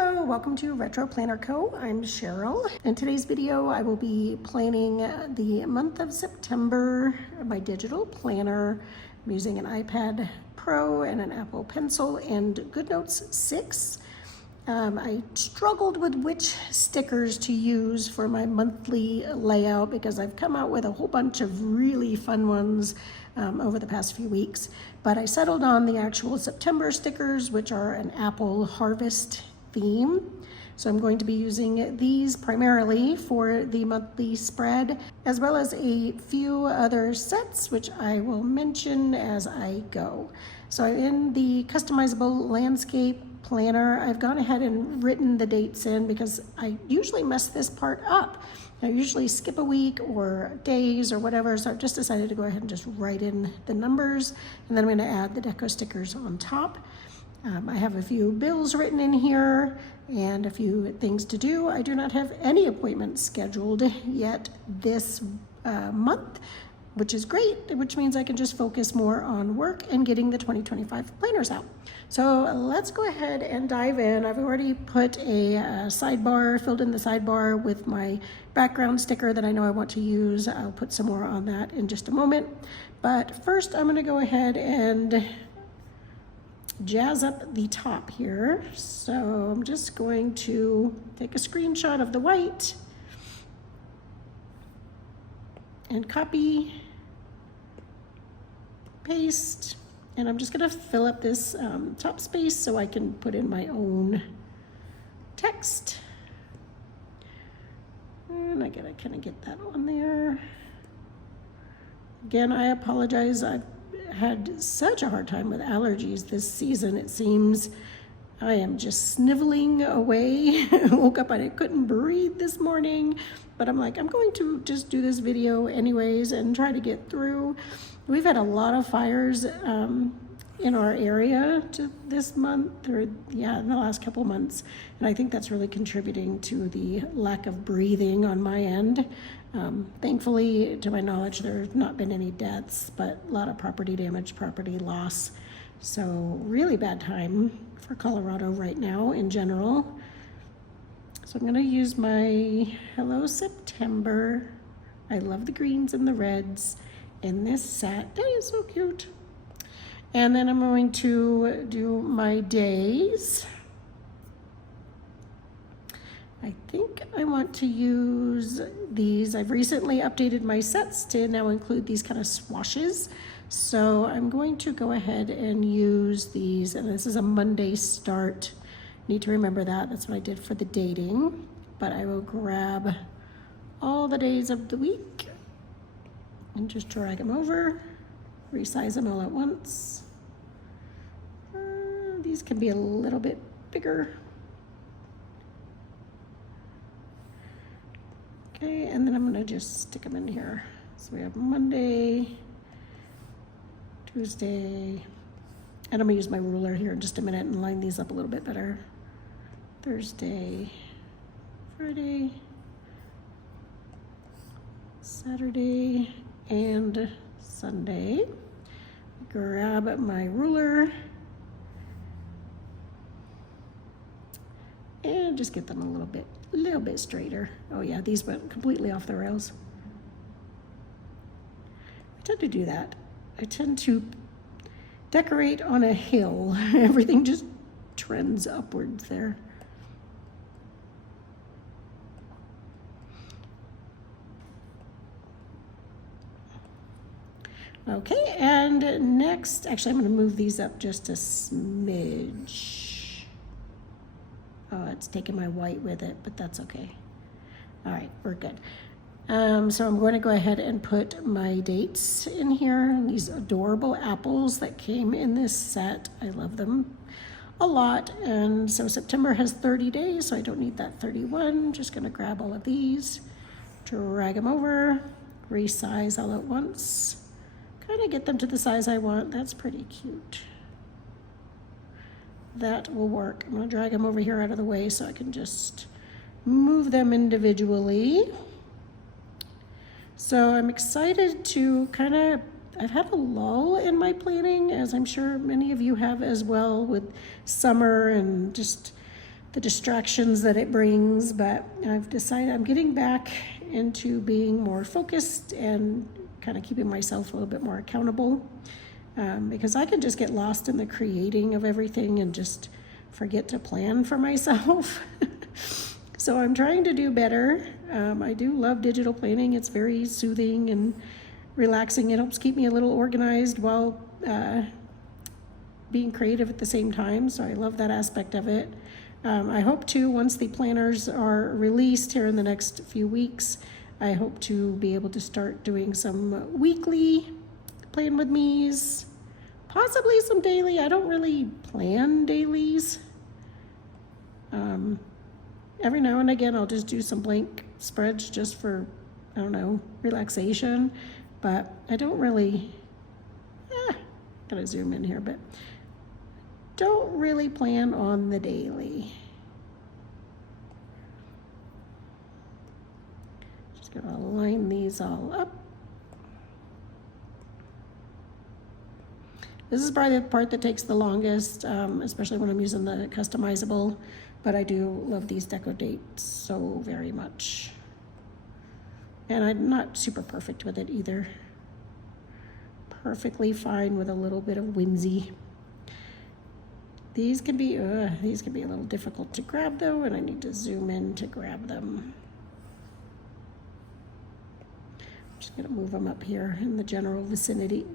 Hello, welcome to Retro Planner Co. I'm Cheryl. In today's video, I will be planning the month of September, my digital planner. I'm using an iPad Pro and an Apple Pencil and Goodnotes 6. I struggled with which stickers to use for my monthly layout because I've come out with a whole bunch of really fun ones over the past few weeks. But I settled on the actual September stickers, which are an apple harvest theme. So I'm going to be using these primarily for the monthly spread, as well as a few other sets, which I will mention as I go. So in the customizable landscape planner, I've gone ahead and written the dates in because I usually mess this part up. I usually skip a week or days or whatever, so I've just decided to go ahead and just write in the numbers, and then I'm going to add the deco stickers on top. I have a few bills written in here and a few things to do. I do not have any appointments scheduled yet this month, which is great, which means I can just focus more on work and getting the 2025 planners out. So let's go ahead and dive in. I've already put a sidebar, filled in the sidebar with my background sticker that I know I want to use. I'll put some more on that in just a moment. But first I'm gonna go ahead and jazz up the top here. So I'm just going to take a screenshot of the white and copy, paste, and I'm just gonna fill up this top space so I can put in my own text. And I gotta kind of get that on there. Again, I apologize. I've had such a hard time with allergies this season. It seems I am just sniveling away. I woke up and I couldn't breathe this morning, but I'm like, I'm going to just do this video anyways and try to get through. We've had a lot of fires in our area this month, or yeah, in the last couple months, and I think that's really contributing to the lack of breathing on my end. Thankfully, to my knowledge, there have not been any deaths, but a lot of property damage, property loss. So really bad time for Colorado right now in general. So I'm gonna use my Hello September. I love the greens and the reds in this set. That is so cute. And then I'm going to do my days. I think I want to use these. I've recently updated my sets to now include these kind of swashes. So I'm going to go ahead and use these, and this is a Monday start. Need to remember that. That's what I did for the dating. But I will grab all the days of the week and just drag them over, resize them all at once. These can be a little bit bigger. Okay, and then I'm gonna just stick them in here. So we have Monday, Tuesday, and I'm gonna use my ruler here in just a minute and line these up a little bit better. Thursday, Friday, Saturday, and Sunday. Grab my ruler and just get them a little bit straighter. Oh yeah, these went completely off the rails. I tend to do that. I tend to decorate on a hill. Everything just trends upwards there. Okay, and next, actually I'm gonna move these up just a smidge. Oh, it's taking my white with it, but that's okay. All right, we're good. So I'm going to go ahead and put my dates in here. These adorable apples that came in this set. I love them a lot. And so September has 30 days, so I don't need that 31. Just gonna grab all of these, drag them over, resize all at once. Kind of get them to the size I want. That's pretty cute. That will work. I'm gonna drag them over here out of the way so I can just move them individually. So I'm excited to I've had a lull in my planning, as I'm sure many of you have as well, with summer and just the distractions that it brings, but I've decided I'm getting back into being more focused and kind of keeping myself a little bit more accountable, because I can just get lost in the creating of everything and just forget to plan for myself. So I'm trying to do better. I do love digital planning. It's very soothing and relaxing. It helps keep me a little organized while being creative at the same time, so I love that aspect of it. I hope to, once the planners are released here in the next few weeks, I hope to be able to start doing some weekly plan with me's, possibly some daily. I don't really plan dailies. Every now and again I'll just do some blank spreads just for, I don't know, relaxation, but I don't really, gotta zoom in here, but don't really plan on the daily. Just gonna line these all up. This is probably the part that takes the longest, especially when I'm using the customizable, but I do love these deco dates so very much. And I'm not super perfect with it either. Perfectly fine with a little bit of whimsy. These can be a little difficult to grab though, and I need to zoom in to grab them. I'm just gonna move them up here in the general vicinity.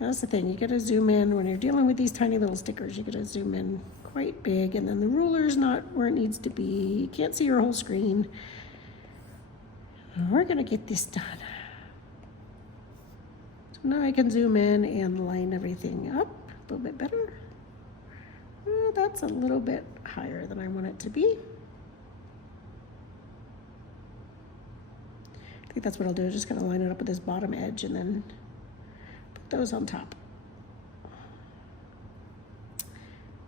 That's the thing, you gotta zoom in when you're dealing with these tiny little stickers. You gotta zoom in quite big, and then the ruler's not where it needs to be. You can't see your whole screen. We're gonna get this done. So now I can zoom in and line everything up a little bit better. Well, that's a little bit higher than I want it to be. I think that's what I'll do, just kind of line it up with this bottom edge and then put those on top.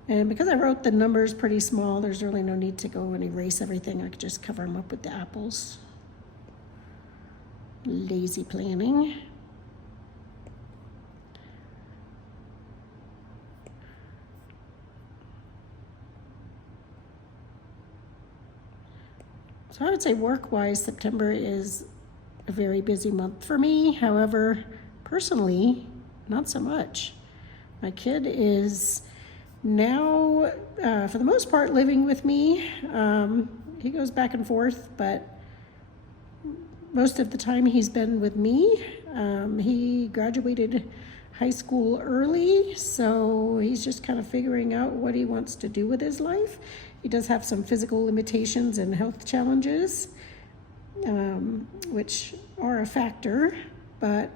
And because I wrote the numbers pretty small, there's really no need to go and erase everything. I could just cover them up with the apples. Lazy planning. So I would say work-wise, September is a very busy month for me. However, personally, not so much. My kid is now, for the most part, living with me. He goes back and forth, but most of the time he's been with me. He graduated high school early, so he's just kind of figuring out what he wants to do with his life. He does have some physical limitations and health challenges, which are a factor, but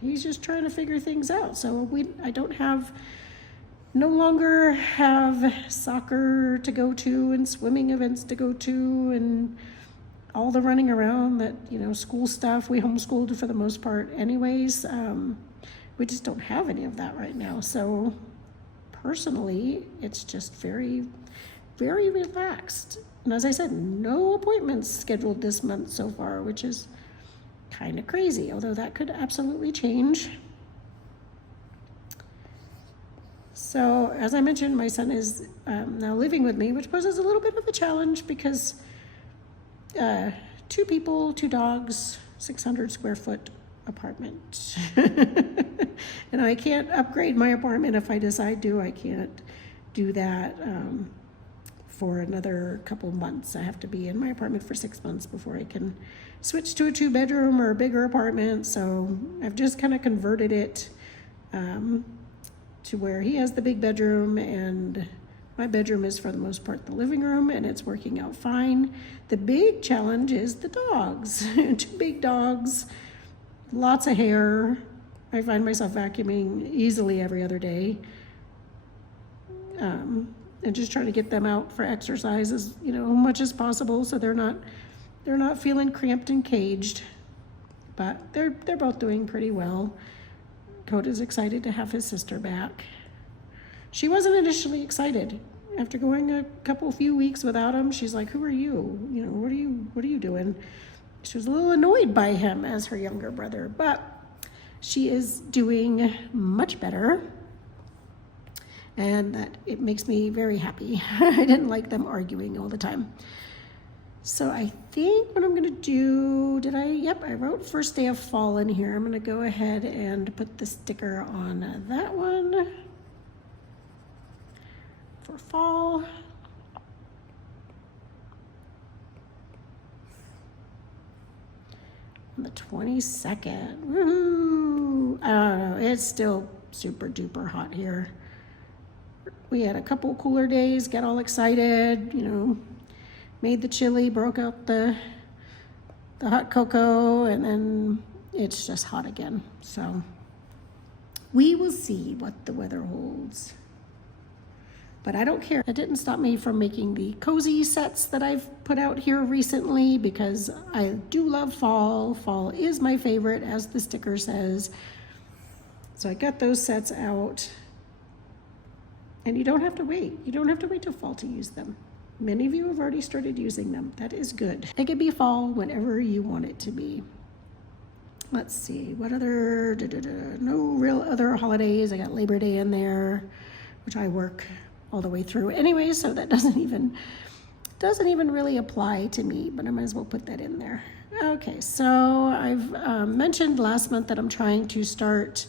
he's just trying to figure things out. So I no longer have soccer to go to and swimming events to go to and all the running around that, school stuff. We homeschooled for the most part anyways. We just don't have any of that right now. So personally, it's just very, very relaxed. And as I said, no appointments scheduled this month so far, which is kind of crazy, although that could absolutely change. So as I mentioned, my son is now living with me, which poses a little bit of a challenge because 2 people, 2 dogs, 600 square foot apartment. And I can't upgrade my apartment if I decide to. I can't do that for another couple months. I have to be in my apartment for 6 months before I can switch to a 2-bedroom or a bigger apartment. So I've just kind of converted it to where he has the big bedroom and my bedroom is for the most part the living room, and it's working out fine. The big challenge is the dogs. 2 big dogs, lots of hair. I find myself vacuuming easily every other day. And just trying to get them out for exercise as much as possible so they're not feeling cramped and caged. But they're both doing pretty well. Coda's excited to have his sister back. She wasn't initially excited. After going a few weeks without him, she's like, "Who are you? What are you doing?" She was a little annoyed by him as her younger brother, but she is doing much better. and that it makes me very happy. I didn't like them arguing all the time. So I think what I'm gonna do, yep, I wrote first day of fall in here. I'm gonna go ahead and put the sticker on that one for fall. On the 22nd, woohoo! I don't know, it's still super duper hot here. We had a couple cooler days, got all excited, you know, made the chili, broke out the hot cocoa, and then it's just hot again. So we will see what the weather holds. But I don't care. It didn't stop me from making the cozy sets that I've put out here recently because I do love fall. Fall is my favorite, as the sticker says. So I got those sets out. And you don't have to wait. You don't have to wait till fall to use them. Many of you have already started using them. That is good. It could be fall whenever you want it to be. Let's see, what other, no real other holidays. I got Labor Day in there, which I work all the way through anyway, so that doesn't even really apply to me, but I might as well put that in there. Okay, so I've mentioned last month that I'm trying to start,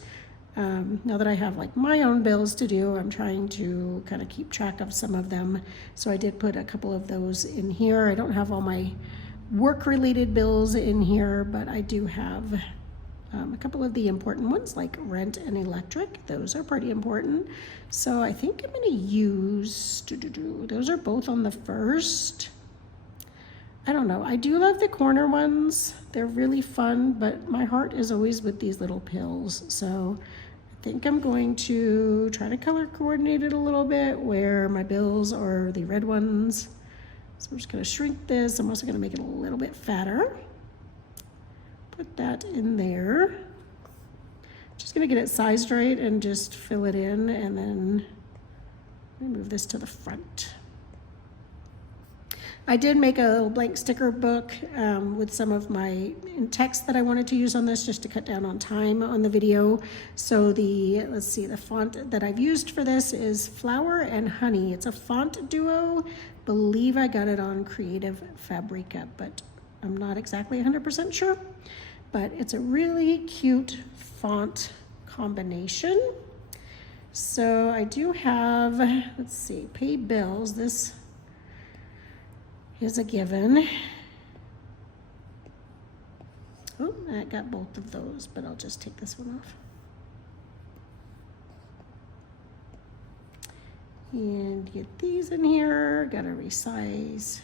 now that I have like my own bills to do, I'm trying to kind of keep track of some of them. So I did put a couple of those in here. I don't have all my work-related bills in here, but I do have a couple of the important ones like rent and electric. Those are pretty important. So I think I'm gonna use, those are both on the first. I don't know, I do love the corner ones. They're really fun, but my heart is always with these little pills. So I think I'm going to try to color coordinate it a little bit where my bills are the red ones. So I'm just gonna shrink this. I'm also gonna make it a little bit fatter. Put that in there. Just gonna get it sized right and just fill it in, and then move this to the front. I did make a little blank sticker book with some of my text that I wanted to use on this, just to cut down on time on the video. So let's see, the font that I've used for this is Flower and Honey. It's a font duo. Believe I got it on Creative Fabrica, but I'm not exactly 100% sure. But it's a really cute font combination. So I do have, let's see, pay bills. This is a given. Oh, I got both of those, but I'll just take this one off. And get these in here, gotta resize.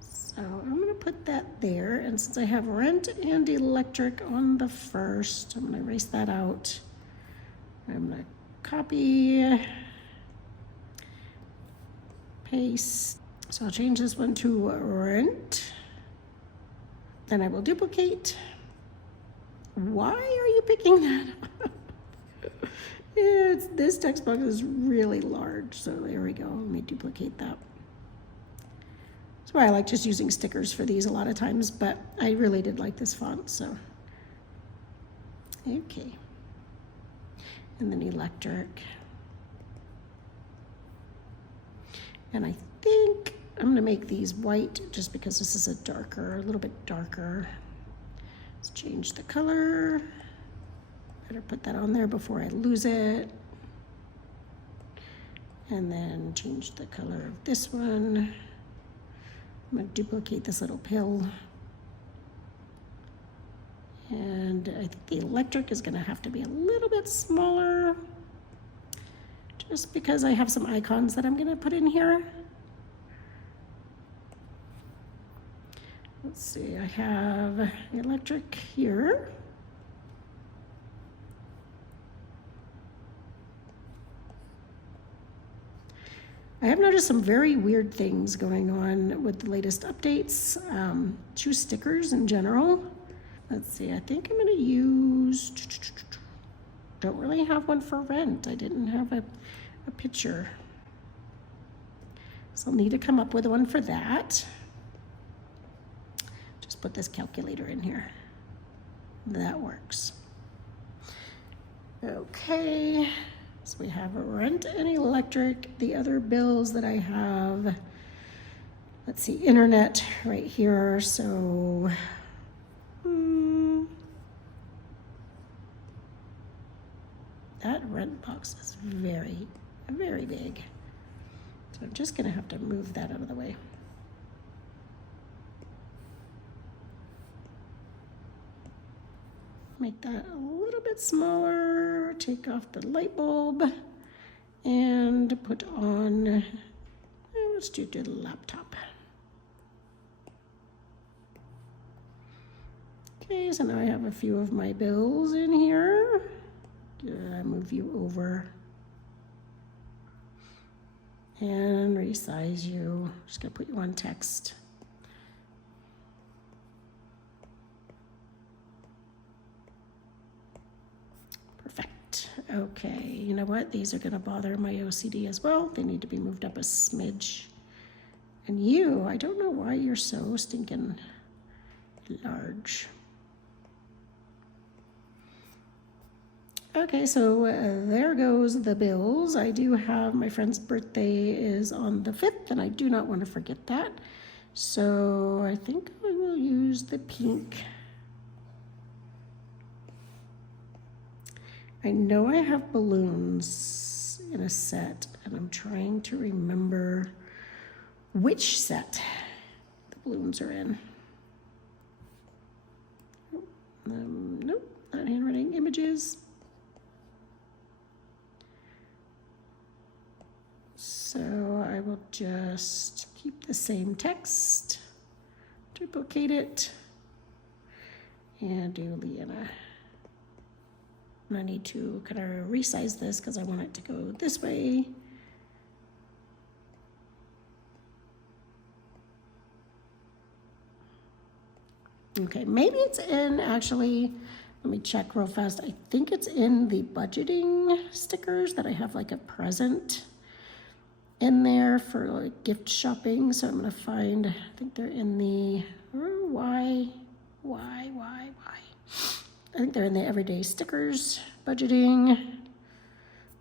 So I'm gonna put that there, and since I have rent and electric on the first, I'm gonna erase that out. I'm gonna copy, paste. So I'll change this one to rent. Then I will duplicate. Why are you picking that up? This text box is really large, so there we go. Let me duplicate that. That's why I like just using stickers for these a lot of times, but I really did like this font, so. Okay. And then electric. And I think I'm gonna make these white just because this is a little bit darker. Let's change the color. Better put that on there before I lose it. And then change the color of this one. I'm gonna duplicate this little pill. And I think the electric is gonna have to be a little bit smaller, just because I have some icons that I'm gonna put in here. Let's see, I have electric here. I have noticed some very weird things going on with the latest updates to stickers in general. Let's see, I think I'm gonna use, don't really have one for rent. I didn't have a picture. So I'll need to come up with one for that. Just put this calculator in here. That works. Okay, so we have rent and electric. The other bills that I have, let's see, internet right here. So that rent box is very, very big. So I'm just gonna have to move that out of the way. Make that a little bit smaller, take off the light bulb, and put on, let's do the laptop. Okay, so now I have a few of my bills in here. I move you over and resize you. Just gonna put you on text. Perfect. Okay, you know what? These are gonna bother my OCD as well. They need to be moved up a smidge. And you, I don't know why you're so stinking large. Okay, so there goes the bills. I do have my friend's birthday is on the 5th, and I do not want to forget that. So I think I will use the pink. I know I have balloons in a set, and I'm trying to remember which set the balloons are in. Nope, not handwriting images. So I will just keep the same text, duplicate it, and do Leanna. And I need to kind of resize this because I want it to go this way. Okay, maybe it's in, actually, let me check real fast. I think it's in the budgeting stickers that I have like a present in there for like gift shopping. So I'm gonna find, I think they're in the, why? I think they're in the everyday stickers, budgeting.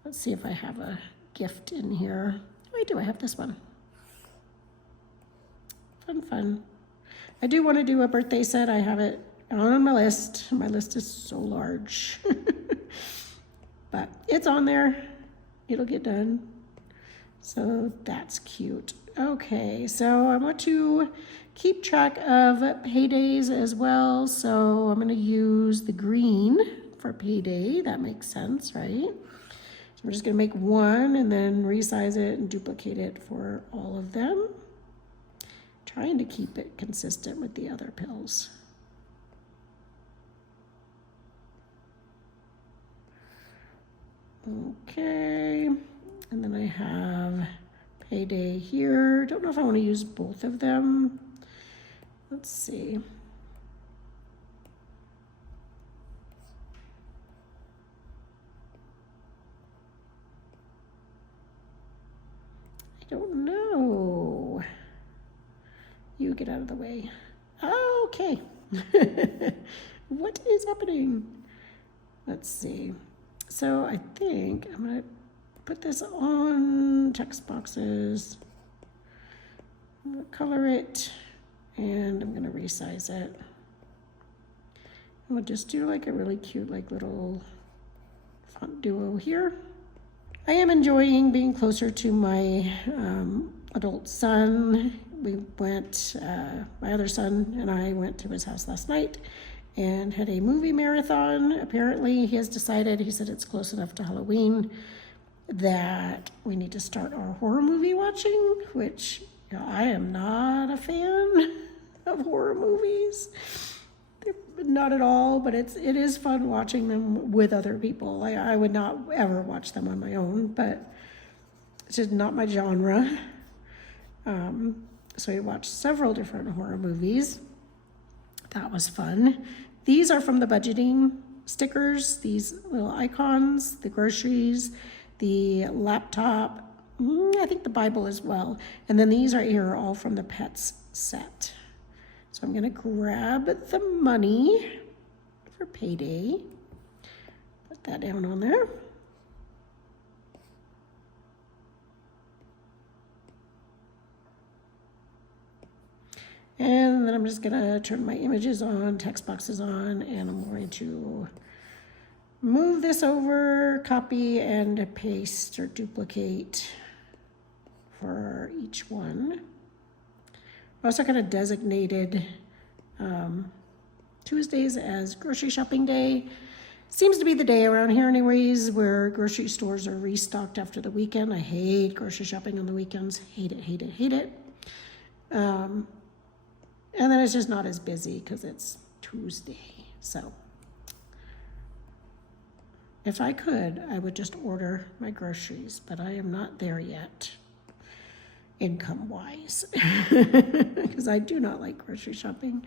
Let's see if I have a gift in here. Oh, I do, I have this one. Fun. I do want to do a birthday set. I have it on my list. My list is so large. But it's on there. It'll get done. So that's cute. Okay, so I want to keep track of paydays as well. So I'm going to use the green for payday. That makes sense, right? So we're just going to make one and then resize it and duplicate it for all of them. Trying to keep it consistent with the other pills. Okay, and then I have payday here. Don't know if I want to use both of them. Let's see. I don't know. You get out of the way. Okay. What is happening? Let's see. So I think I'm going to put this on text boxes. I'm going to color it and I'm going to resize it. And we'll just do like a really cute like little font duo here. I am enjoying being closer to my adult son. We went, my other son and I went to his house last night and had a movie marathon. Apparently he has decided, he said it's close enough to Halloween that we need to start our horror movie watching, which, you know, I am not a fan of horror movies. Not at all, but it is fun watching them with other people. I would not ever watch them on my own, but it's just not my genre. So we watched several different horror movies. That was fun. These are from the budgeting stickers, these little icons, the groceries, the laptop, I think the Bible as well. And then these right here are all from the pets set. So I'm gonna grab the money for payday, put that down on there. And then I'm just gonna turn my images on, text boxes on, and I'm going to move this over, copy and paste or duplicate for each one. I also kind of designated Tuesdays as grocery shopping day. Seems to be the day around here anyways where grocery stores are restocked after the weekend. I hate grocery shopping on the weekends. Hate it, hate it, hate it. And then it's just not as busy because it's Tuesday. So if I could, I would just order my groceries, but I am not there yet, income-wise, because I do not like grocery shopping.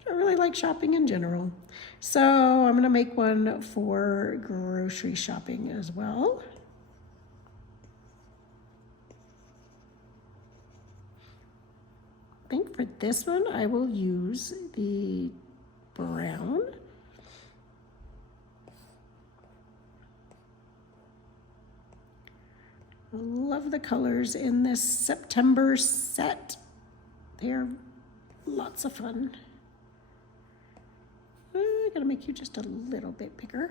I don't really like shopping in general. So I'm going to make one for grocery shopping as well. I think for this one, I will use the brown. I love the colors in this September set. They're lots of fun. I gotta make you just a little bit bigger.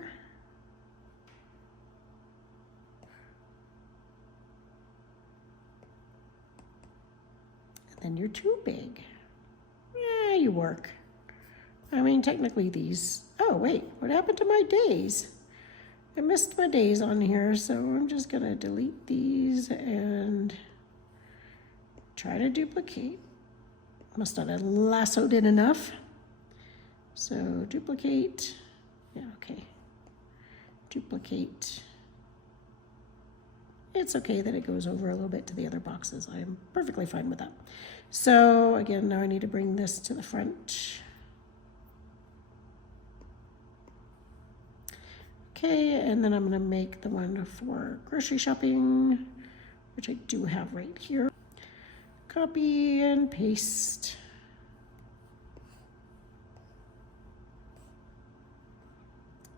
And you're too big. Yeah, you work. I mean, technically these, oh wait, what happened to my days? I missed my days on here, so I'm just gonna delete these and try to duplicate. Must not have lassoed it enough. So duplicate, yeah, okay. Duplicate. It's okay that it goes over a little bit to the other boxes. I am perfectly fine with that. So again, now I need to bring this to the front. Okay, and then I'm gonna make the one for grocery shopping, which I do have right here. Copy and paste.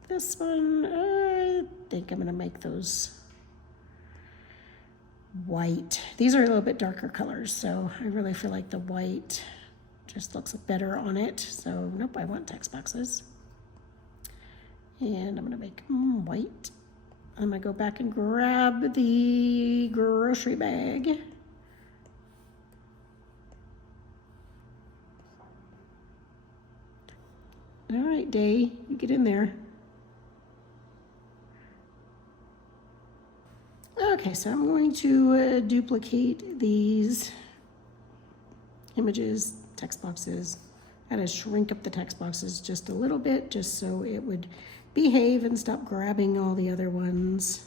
This one, I think I'm gonna make those white. These are a little bit darker colors, so I really feel like the white just looks better on it. So nope, I want text boxes. And I'm gonna make them white. I'm gonna go back and grab the grocery bag. All right, Day, you get in there. Okay, so I'm going to duplicate these images, text boxes. I had to shrink up the text boxes just a little bit, just so it would behave and stop grabbing all the other ones.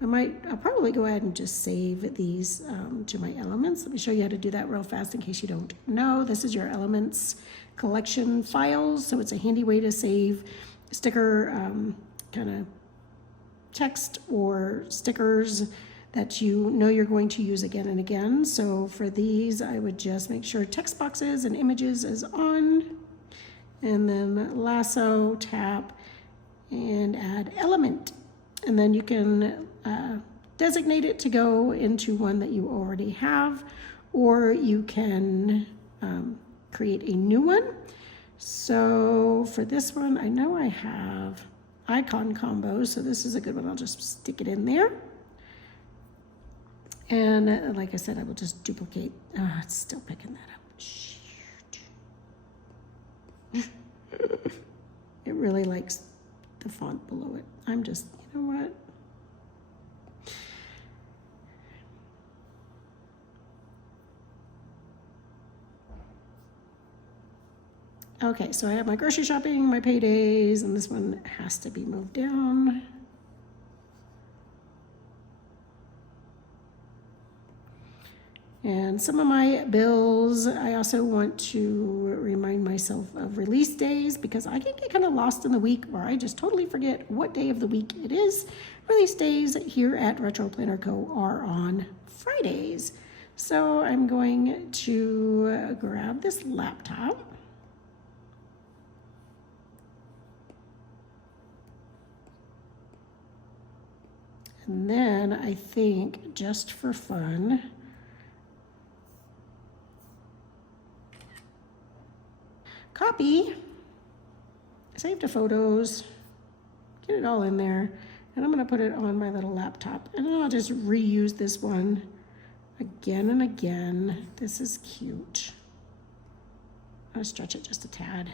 I'll probably go ahead and just save these to my elements. Let me show you how to do that real fast in case you don't know. This is your elements collection files, so it's a handy way to save sticker kind of text or stickers that you know you're going to use again and again. So for these, I would just make sure text boxes and images is on, and then lasso, tap, and add element. And then you can designate it to go into one that you already have, or you can create a new one. So for this one, I know I have icon combos, so this is a good one. I'll just stick it in there. And like I said, I will just duplicate. Oh, it's still picking that up. Shoot. It really likes the font below it. I'm just, you know what? Okay, so I have my grocery shopping, my paydays, and this one has to be moved down. And some of my bills, I also want to remind myself of release days, because I can get kind of lost in the week where I just totally forget what day of the week it is. Release days here at Retro Planner Co. are on Fridays. So I'm going to grab this laptop. And then I think just for fun, copy, save to photos, get it all in there, and I'm gonna put it on my little laptop, and then I'll just reuse this one again and again. This is cute. I'll stretch it just a tad.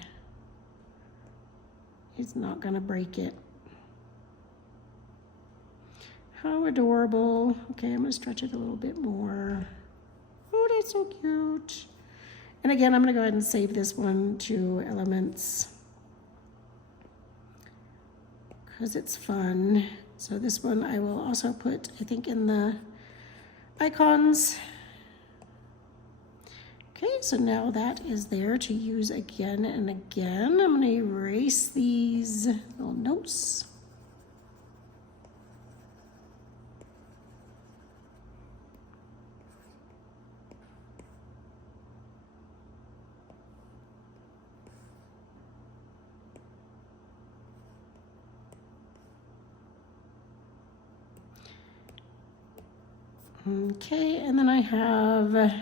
He's not gonna break it. How adorable. Okay, I'm gonna stretch it a little bit more. Oh, that's so cute. And again, I'm gonna go ahead and save this one to Elements because it's fun. So this one I will also put, I think, in the icons. Okay, so now that is there to use again and again. I'm gonna erase these little notes. Okay, and then I have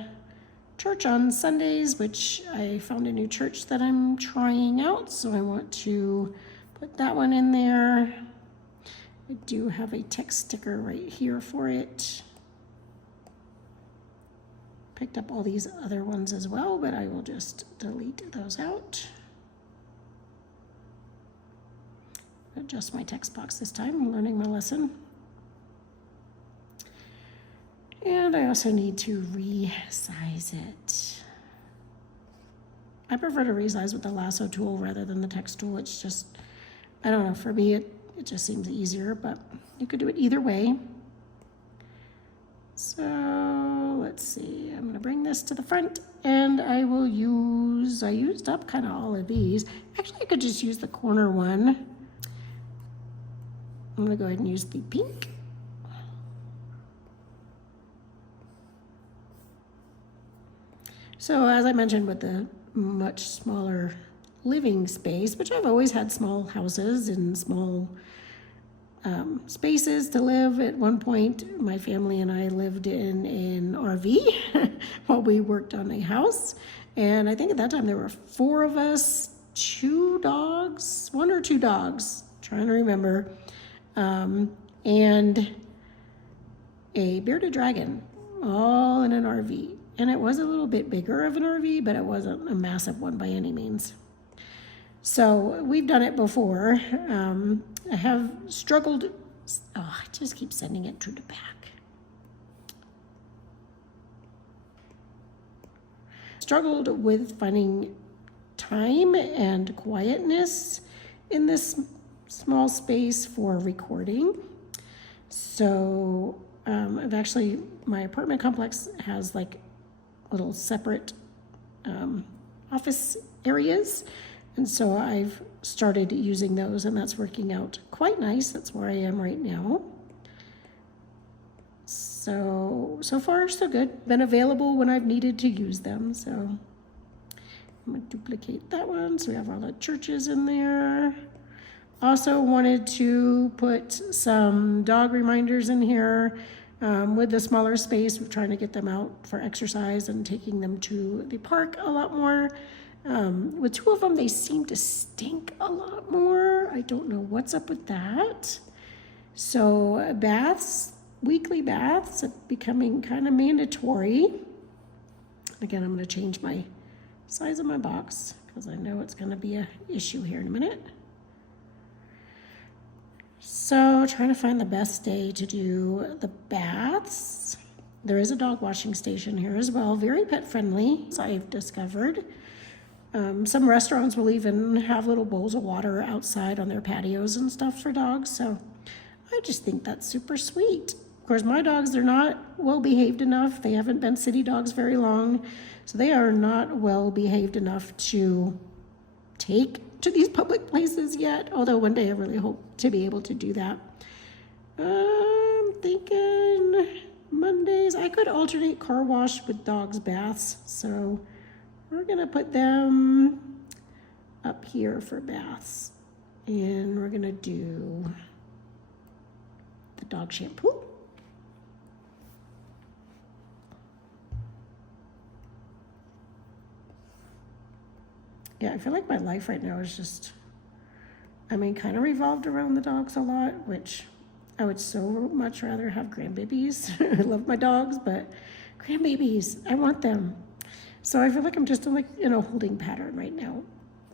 church on Sundays, which I found a new church that I'm trying out, so I want to put that one in there. I do have a text sticker right here for it. Picked up all these other ones as well, but I will just delete those out. Adjust my text box this time. I'm learning my lesson. And I also need to resize it. I prefer to resize with the lasso tool rather than the text tool. It's just, I don't know, for me it just seems easier, but you could do it either way. So let's see, I'm gonna bring this to the front and I will use, I used up kind of all of these. Actually, I could just use the corner one. I'm gonna go ahead and use the pink. So as I mentioned, with the much smaller living space, which I've always had small houses and small spaces to live. At one point, my family and I lived in an RV while we worked on a house. And I think at that time there were 4 of us, 2 dogs, 1 or 2 dogs, trying to remember, and a bearded dragon, all in an RV. And it was a little bit bigger of an RV, but it wasn't a massive one by any means. So we've done it before. I have struggled, I just keep sending it to the back. Struggled with finding time and quietness in this small space for recording. So I've actually, my apartment complex has like little separate office areas, and so I've started using those, and that's working out quite nice. That's where I am right now. So far so good. Been available when I've needed to use them. So I'm gonna duplicate that one so we have all the churches in there. Also wanted to put some dog reminders in here. With the smaller space, we're trying to get them out for exercise and taking them to the park a lot more. With 2 of them, they seem to stink a lot more. I don't know what's up with that. So baths, weekly baths are becoming kind of mandatory. Again, I'm going to change my size of my box because I know it's going to be an issue here in a minute. So trying to find the best day to do the baths. There is a dog washing station here as well, very pet friendly, as I've discovered. Some restaurants will even have little bowls of water outside on their patios and stuff for dogs, so I just think that's super sweet. Of course, my dogs, they're not well behaved enough. They haven't been city dogs very long, so they are not well behaved enough to take to these public places yet, although one day I really hope to be able to do that. I'm thinking Mondays. I could alternate car wash with dogs' baths, so we're gonna put them up here for baths, and we're gonna do the the dog shampoo. Yeah, I feel like my life right now is just, I mean, kind of revolved around the dogs a lot, which I would so much rather have grandbabies. I love my dogs, but grandbabies, I want them. So I feel like I'm just like in a holding pattern right now,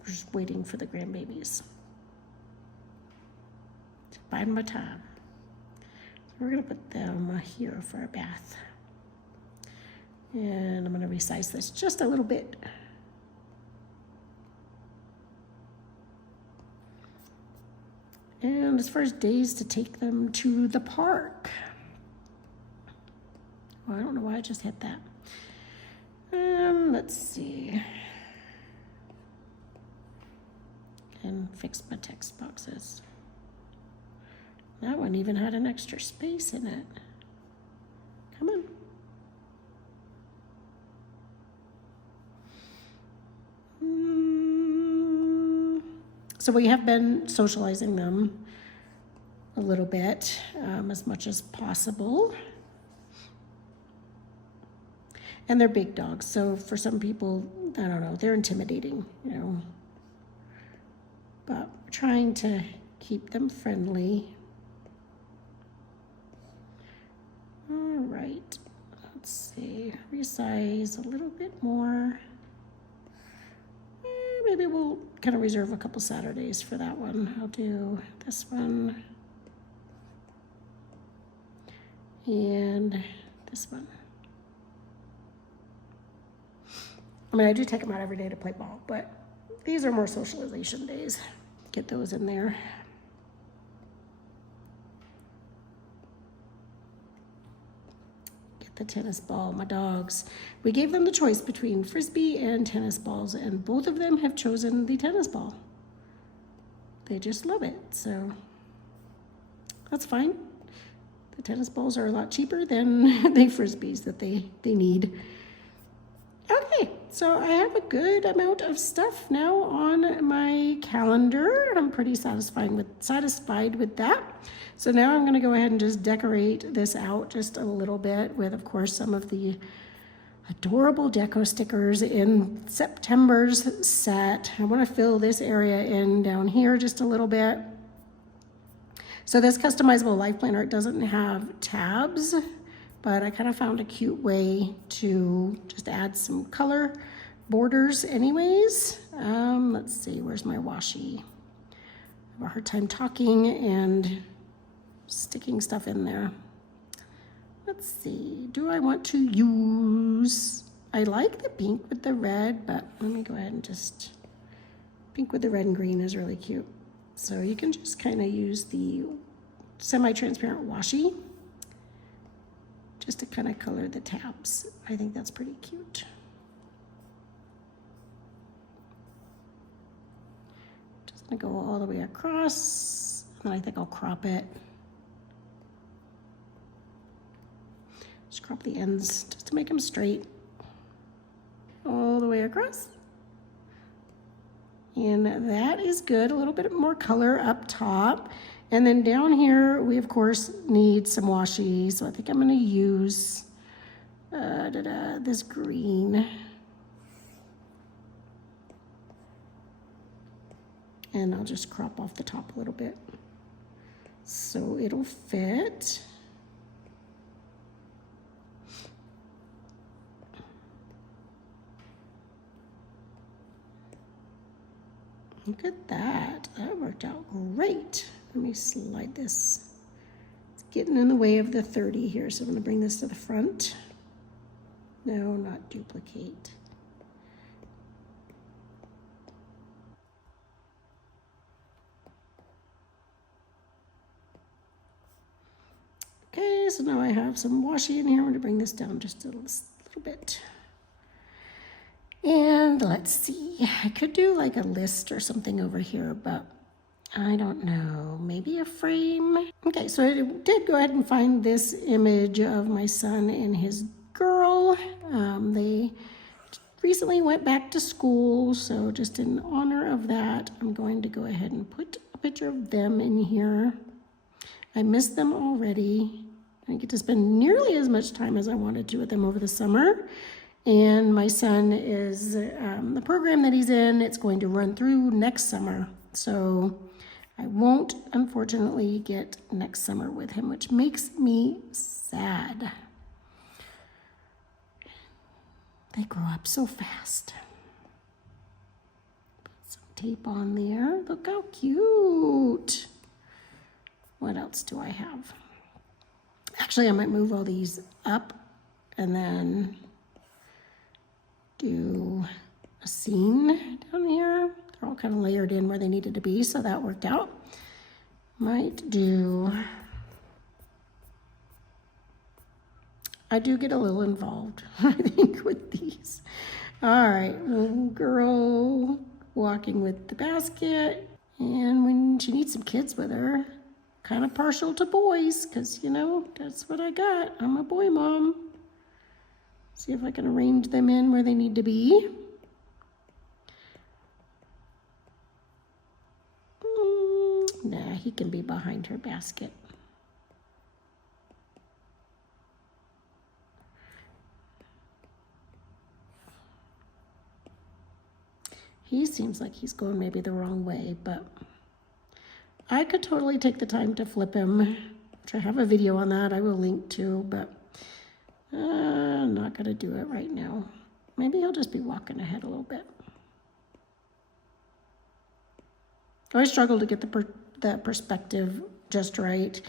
just waiting for the grandbabies. Just biding my time. So we're gonna put them here for our bath. And I'm gonna resize this just a little bit. And as far as days to take them to the park. Well, I don't know why I just hit that. Let's see. And fix my text boxes. That one even had an extra space in it. Come on. So we have been socializing them a little bit, as much as possible. And they're big dogs, so for some people, I don't know, they're intimidating, you know. But we're trying to keep them friendly. All right, let's see, resize a little bit more. Maybe we'll kind of reserve a couple Saturdays for that one. I'll do this one and this one. I mean, I do take them out every day to play ball, but these are more socialization days. Get those in there. Get the tennis ball, my dogs. We gave them the choice between Frisbee and tennis balls, and both of them have chosen the tennis ball. They just love it, so that's fine. The tennis balls are a lot cheaper than the Frisbees that they need. Okay, so I have a good amount of stuff now on my calendar. I'm pretty satisfied with that. So now I'm gonna go ahead and just decorate this out just a little bit with, of course, some of the adorable deco stickers in September's set. I wanna fill this area in down here just a little bit. So this customizable life planner, it doesn't have tabs, but I kind of found a cute way to just add some color borders anyways. Let's see, where's my washi? I have a hard time talking and sticking stuff in there. Let's see, do I want to use, I like the pink with the red, but let me go ahead and just, pink with the red and green is really cute. So you can just kind of use the semi-transparent washi just to kind of color the tabs. I think that's pretty cute. Just gonna go all the way across, and I think I'll crop it. Just crop the ends just to make them straight. All the way across. And that is good, a little bit more color up top. And then down here, we of course need some washi. So I think I'm gonna use this green. And I'll just crop off the top a little bit so it'll fit. Look at that, that worked out great. Let me slide this. It's getting in the way of the 30 here, so I'm gonna bring this to the front. No, not duplicate. Okay, so now I have some washi in here. I'm gonna bring this down just a little bit. And let's see, I could do like a list or something over here, but I don't know, maybe a frame. Okay, so I did go ahead and find this image of my son and his girl. They recently went back to school, so just in honor of that, I'm going to go ahead and put a picture of them in here. I miss them already. I get to spend nearly as much time as I wanted to with them over the summer. And my son is, the program that he's in, it's going to run through next summer. So I won't, unfortunately, get next summer with him, which makes me sad. They grow up so fast. Put some tape on there. Look how cute. What else do I have? Actually, I might move all these up and then do a scene down here. They're all kind of layered in where they needed to be, so that worked out. Might do, I do get a little involved, I think, with these. All right, little girl walking with the basket, and when she needs some kids with her, kind of partial to boys, because, you know, that's what I got. I'm a boy mom. See if I can arrange them in where they need to be. Nah, he can be behind her basket. He seems like he's going maybe the wrong way, but I could totally take the time to flip him, which I have a video on that I will link to, but I'm not going to do it right now. Maybe he'll just be walking ahead a little bit. I struggle to get the perspective just right.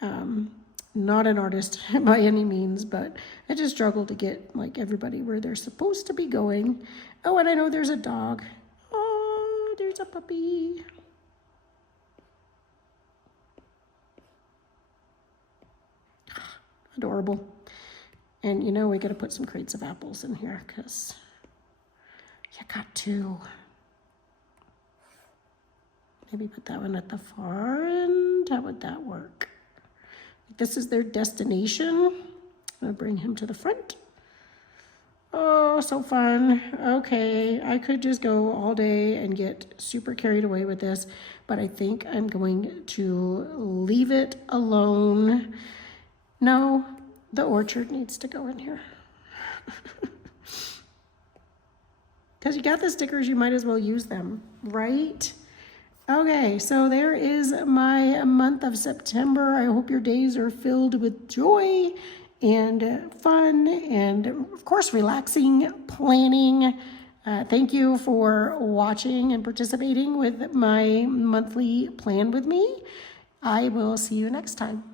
Not an artist by any means, but I just struggle to get like everybody where they're supposed to be going. Oh, and I know there's a dog. Oh, there's a puppy. Adorable. And you know, we got to put some crates of apples in here because you got to. Maybe put that one at the far end. How would that work? This is their destination. I'm gonna bring him to the front. Oh, so fun. Okay, I could just go all day and get super carried away with this, but I think I'm going to leave it alone. No, the orchard needs to go in here. Because you got the stickers, you might as well use them, right? Okay, so there is my month of September. I hope your days are filled with joy and fun and, of course, relaxing, planning. Thank you for watching and participating with my monthly plan with me. I will see you next time.